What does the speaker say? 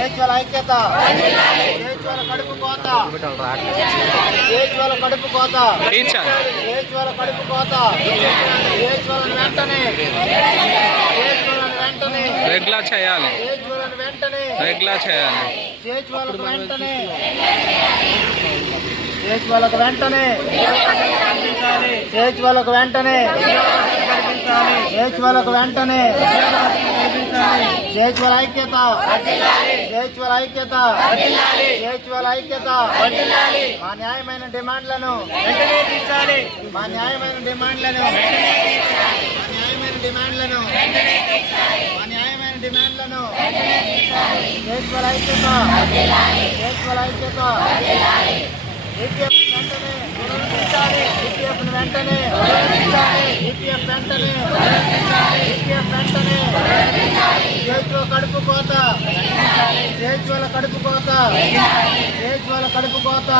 జేహెచ్వల ఐక్యత, జేహెచ్వల కడుపు కోత, జేహెచ్వల కడుపు కోత, జేహెచ్వల కడుపు కోత, జేహెచ్వలను వెంటనే రెగ్యులర్ చేయాలి, జేహెచ్వలను వెంటనే రెగ్యులర్ చేయాలి, జేహెచ్వలకు వెంటనే, జేహెచ్వలకు వెంటనే, జేహెచ్వలకు వెంటనే, జేహెచ్వలకు వెంటనే, జేహెచ్వల ఐక్యత, జేహెచ్వల ఐక్యత, జేహెచ్వల ఐక్యత. మా న్యాయమైన డిమాండ్లను వెంటనే తీర్చాలి, మా న్యాయమైన డిమాండ్లను, మా న్యాయమైన డిమాండ్లను, మా న్యాయమైన డిమాండ్లను. జేహెచ్వల ఐక్యత, జేహెచ్వల ఐక్యత. ఈపీఎఫ్ వెంటనే పునరుద్ధరించాలి, ఈపీఎఫ్ వెంటనే పునరుద్ధరించాలి, ఈపీఎఫ్ వెంటనే, ఈపీఎఫ్ వెంటనే. జేహెచ్వల కడుపు కోత, జేహెచ్వల కడుపు కోత, జేహెచ్వల కడుపు కోత.